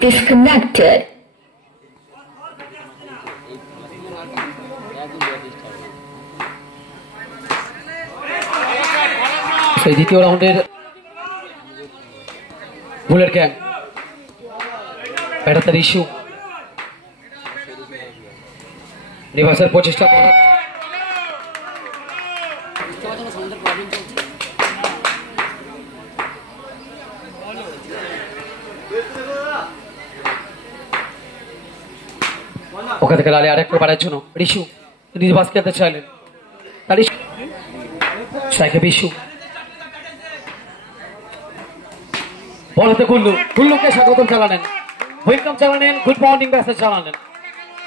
Disconnected. সেই দ্বিতীয় রাউন্ডের বুলেট গ্যাং ব্যাটার ইস্যু রিভার্সের প্রচেষ্টা ওখান থেকে লালে আরেকটু বাড়ার জন্য রিশু রিভার্স খেলতে চাইলেন তার স্ট্রাইকে বিশু বল হতে গুল্লুকে স্বাগতম জানালেন ওয়েলকাম জানালেন গুড মর্নিং মেসেজ জানালেন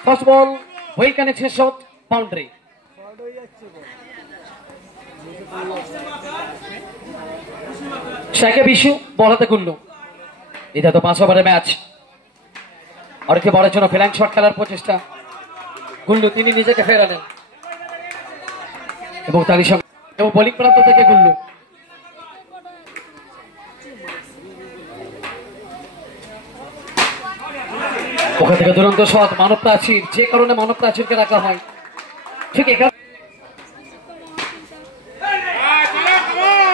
first ball well connection shot boundary স্ট্রাইকে বিশু বল হতে গুল্লু এটা তো 5 ওভারের ম্যাচ আরেকটি বলের জন্য ফ্ল্যাঙ্ক শট খেলার প্রচেষ্টা গুল্লু তিনি নিজেকে ফেরালেন এবং তারই সঙ্গে এবং বোলিং প্রান্ত থেকে গুল্লু ওখান থেকে দুরন্ত শট মানব প্রাচীর যে কারণে মানব প্রাচীরকে রাখা হয় ঠিক এখানে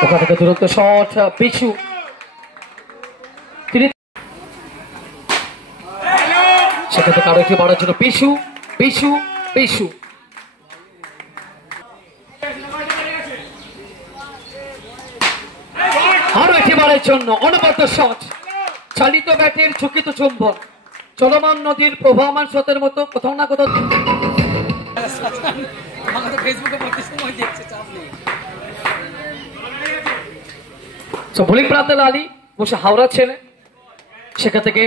ওখান থেকে দুরন্ত শট পিছু তিনি সেখানে কারো একটি বড়ার জন্য পিছু পিছু পিছু আরো একটি বারের জন্য অনবদ্য শট চালিত ব্যাটের চকিত চুম্বন চলমান নদীর প্রবাহমান স্রোতের মতো কোথাও না কোথাও বোলিং প্রান্তে লালি বসে হাওড়া ছেলে সেখান থেকে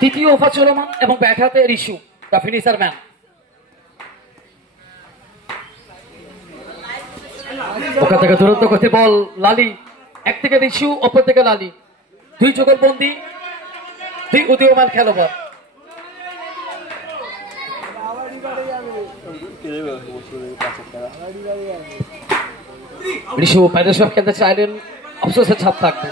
তৃতীয় ওভার চলমান এবং ব্যাট হাতে রিশু দ্য ফিনিশার ম্যান ওখান থেকে দুরন্ত গতি বল লালি এক থেকে রিশু অপর থেকে লালি দুই যুগলবন্দি দুই উদীয়মান খেলোয়াড় রিশু প্যাডেল শট খেলতে চাইলেন অফসোসের ছাপ থাকবে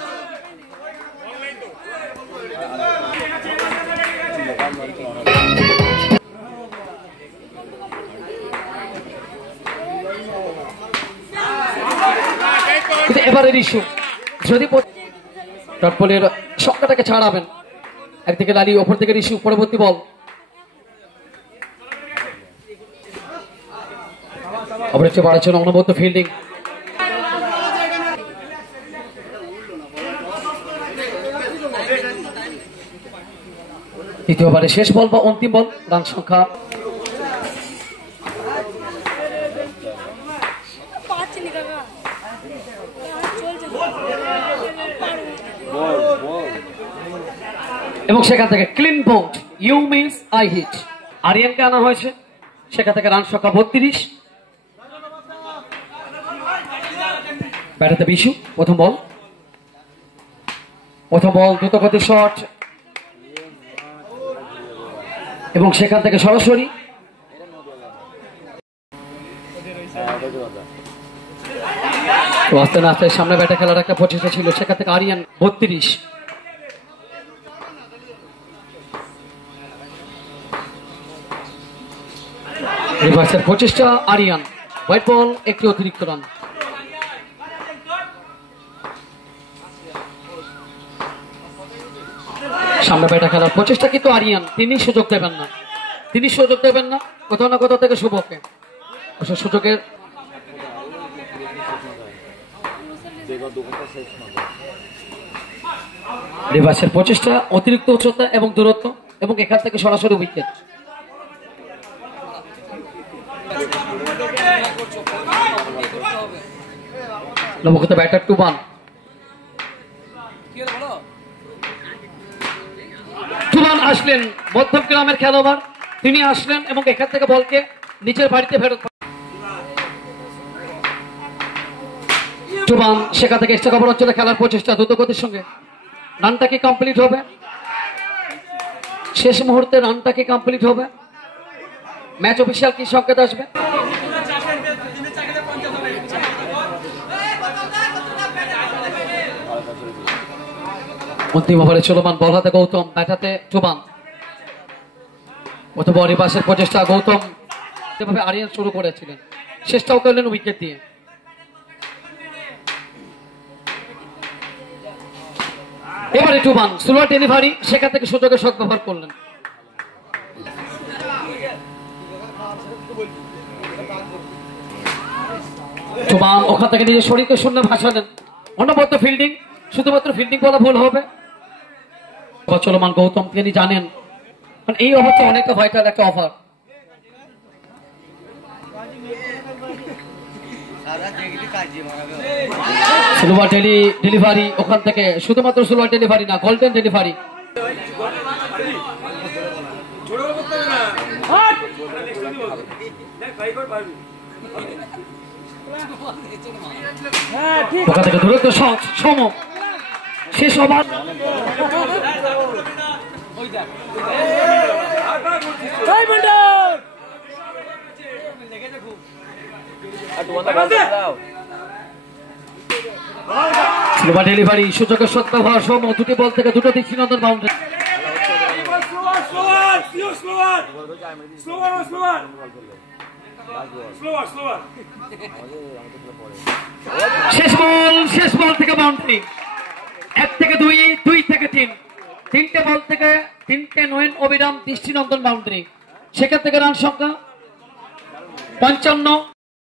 এবারে রিশু যদি ডট বলের সংখ্যাটাকে ছাড়াবেন একদিকে লালি অপর দিকে রিশু পরবর্তী বল অবশ্যই বাড়ার জন্য অনবদ্য ফিল্ডিং দ্বিতীয়বারে শেষ বল বা অন্তিম বল রান সংখ্যা এবং সেখান থেকে clean bowled you means I hit আরিয়ানকে আনা হয়েছে সেখান থেকে রান সংখ্যা 32 ব্যাটাতে বিশু প্রথম বল দ্রুতগতির শট এবং সেখান থেকে সরাসরি আস্তে আস্তে সামনে ব্যাটে খেলার একটা প্রচেষ্টা ছিল সেখান থেকে আরিয়ান 32 রিভার্সের প্রচেষ্টা আরিয়ান হোয়াইট বল একটি অতিরিক্ত রান সামনে ব্যাটে খেলার প্রচেষ্টা কিন্তু আরিয়ান তিনি সুযোগ দেবেন না কোথাও না কোথাও থেকে শুভকে সুযোগের রিভার্সের প্রচেষ্টা, অতিরিক্ত উচ্চতা এবং দূরত্ব, এবং এখান থেকে সরাসরি উইকেট। নবগত ব্যাটার টুবান। টুবান আসলেন, মধ্যগ্রামের খেলোয়াড়, তিনি আসলেন এবং এখান থেকে বলকে নিচের বাড়িতে ফেরত। টুবান সেখান থেকে এক্সট্রা কভার অঞ্চলে খেলার প্রচেষ্টা দ্রুত গতির সঙ্গে। রানটা কি কমপ্লিট হবে? শেষ মুহূর্তে রানটা কি কমপ্লিট হবে? ম্যাচ অফিসিয়াল কি সংকেত আসবে? অন্তিম ওভারে চলমান, বল হাতে গৌতম, ব্যাট হাতে টুবান। অথবা রিভার্সের প্রচেষ্টা, গৌতম যেভাবে আরিয়ান শুরু করেছিলেন শেষটাও করলেন উইকেট দিয়ে। এবারে টুবান স্লোয়ার ডেলিভারি, সেখান থেকে সুযোগের সদ্ব্যবহার করলেন। টুবান ওখান থেকে নিজের শরীরকে শূন্য ভাসালেন। অনবদ্য ফিল্ডিং, শুধুমাত্র ফিল্ডিং বলা ভুল হবে। চলমান গৌতম, তিনি জানেন এই ওভারটা অনেকটা ভাইটাল একটা ওভার। স্লোয়ার ডেলিভারি, ওখান থেকে শুধুমাত্র স্লোয়ার ডেলিভারি না, গোল্ডেন ডেলিভারি। ওখান থেকে দূরত্ব সম, শেষ ওভার। স্লোয়ার ডেলিভারি, সুযোগের সদ্ব্যবহার সম, দুটি বল থেকে দুটো দৃষ্টিনন্দন বাউন্ডারি। শেষ বল থেকে বাউন্ডারি। 1 থেকে 2, 2 থেকে 3, 3টে বল থেকে 3টে নয়ন অবিরাম দৃষ্টিনন্দন বাউন্ডারি। সেখান থেকে রান সংখ্যা 55।